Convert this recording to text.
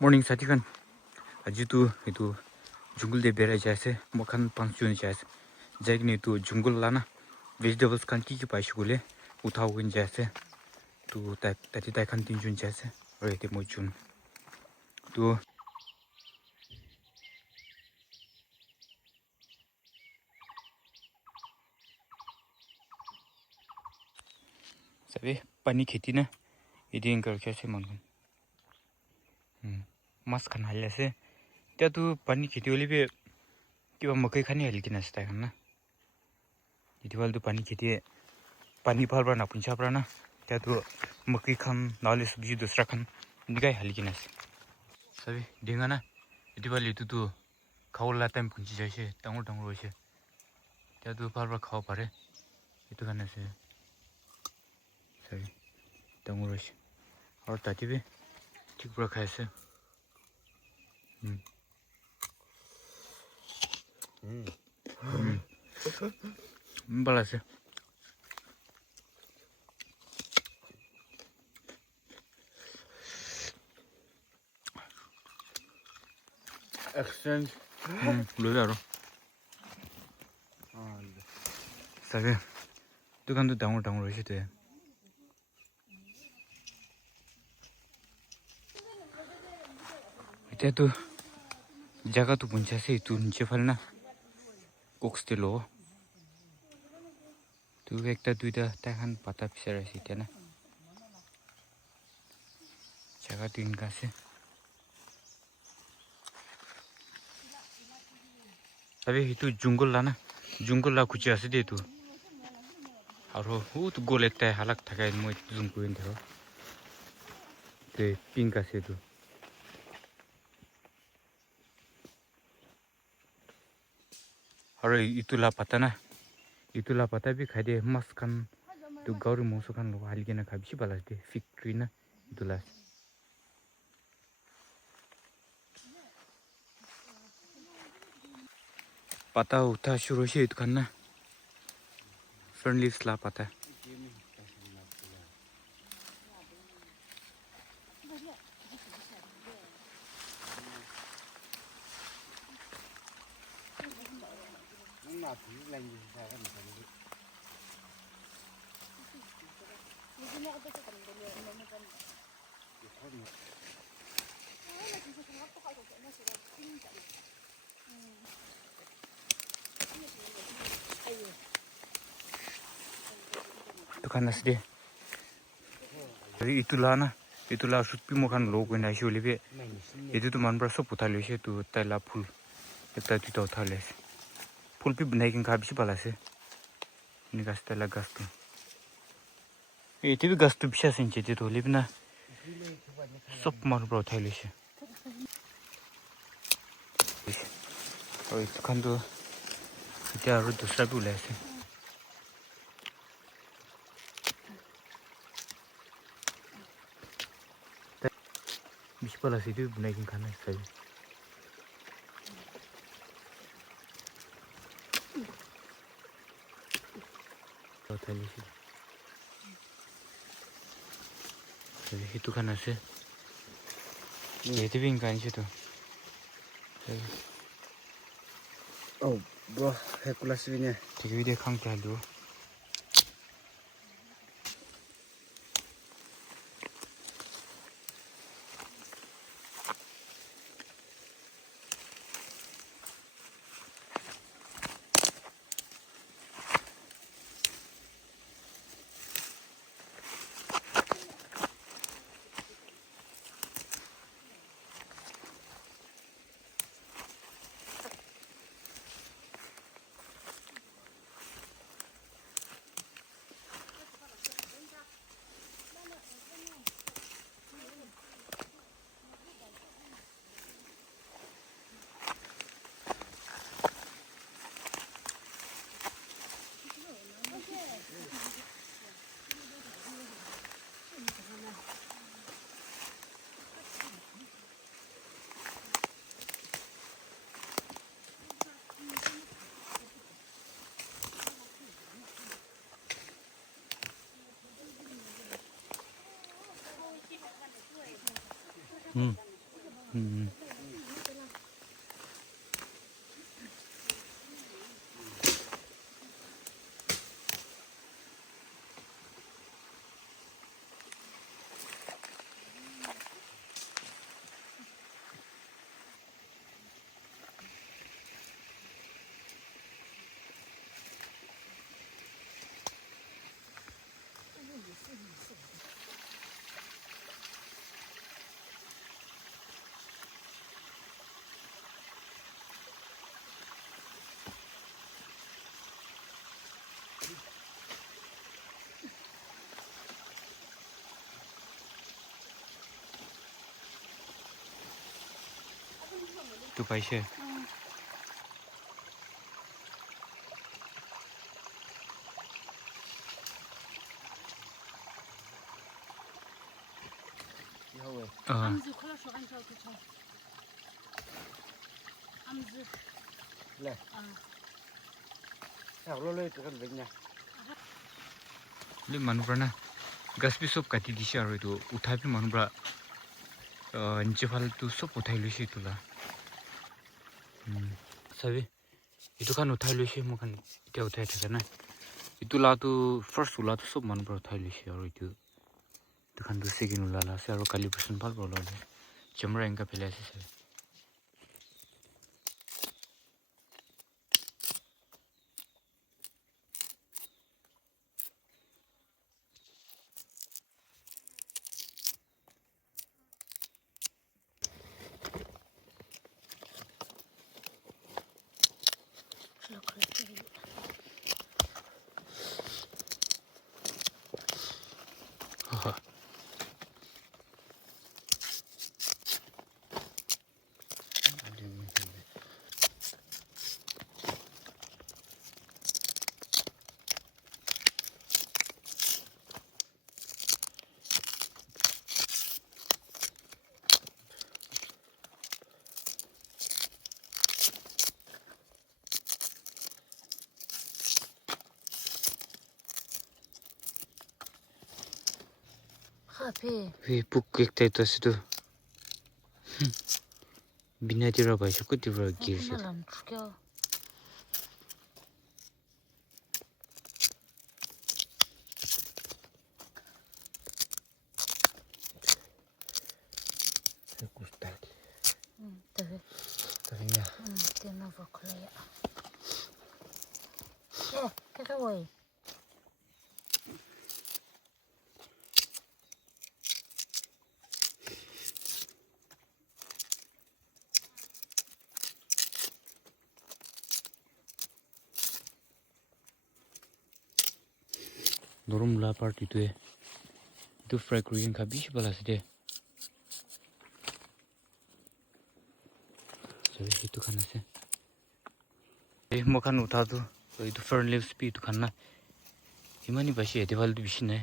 Morning Satikan. Aji tu itu jungle de bera jaise mokan pansyon jaise. Jagni tu jungle lana vegetables kan ki paish gule uthau win jaise. Tu tati tai kan tin jun jaise. Ore te mo jun. Tu sabe pani kheti na idin kar kya se man. Mas kan halle se त्या तू पानी खेती वाली भी किंवा मकई खानी हल्ली की नसता है ना इथे वाल तू पानी खेती पानी भरभर ना पुंछा पड़ा ना त्या तू मकई खान नाले सब्जी दूसरा खान निकाय हल्ली की नस सभी देंगा ना इथे वाली तू खाओ लाता है पुंछी जैसे टांगो टांगो वैसे त्या तू भरभर खाओ पारे इतो खाने से सभी टांगो वैसे और ताती भी ठीक पूरा खाए से बड़ा से Exchange. लो यारो सभी दुकान तो टांगो टांगो वैसे थे इते तो जगह तो पुंछा से तू नीचे फलना कोक्स ते लो तू एक ता दुईटा ताखान पता पिसर है ना जगह तीन का से अबे ये तो जंगल लाना जंगल ला कुछ ऐसे दे तू और वो तो गोल एक हालत थका है मैं जंगल इन देखो ते पिंक का से तू और इतुला पता भी खाई दे मस्त खान तो गौरी मौसम खान लोग हाल के ना खाबी बाला दे फैक्ट्री ना इतुला पता उठा शुरू से इत खाना फ्रंट लीव्स ला पता तो खाना से इतुला ना इतुला सुपी मोखान लोग ना ऐसे वाले भी ये तो मन पर सब उठा ले से तू तैला फूल इतना तो उठा ले फूल भी बनाई के खाबी बाला से निकास तैला गस्तु ये भी गस्तु बिशा सिंचे तो ले भी ना सब मन पर उठा ले से और इस खान तो इतना और दूसरा भी उलाय से बिस्पला से तो बनाई के खाना सही उठा ले से ये तो खाना से ये तो भी इनका नहीं तो Oh, bro, Hercules ini. ठीक है देखा क्या लो Tu paise. Amzi kula şu an çok çok. Amzi. Le. Sao lo le cái vịnh nha. Le manubra na gas bi sop kati di sha ro tu uthai bi manubra nche phal tu sop uthai lu shi tu la sabi itu kan uthai lu shi mo kan ite uthai tha na itu la tu first ula tu sop manubra uthai lu shi ro itu kan tu second ula la sa ro calibration phal ro le camera enka phela se Happy. we puk ek tai to situ bina tira ba shu ku tira gir shi Nalam çıkıyor. Se gustar. Tabii. Tabii nha. Tiene bakılıyor. ¿Qué voy? norum la party tu fry korean ka bish bala se de so itu kan ase mo kan utha tu itu fern leaves pi tu kan na himani bashi edeval du bish ne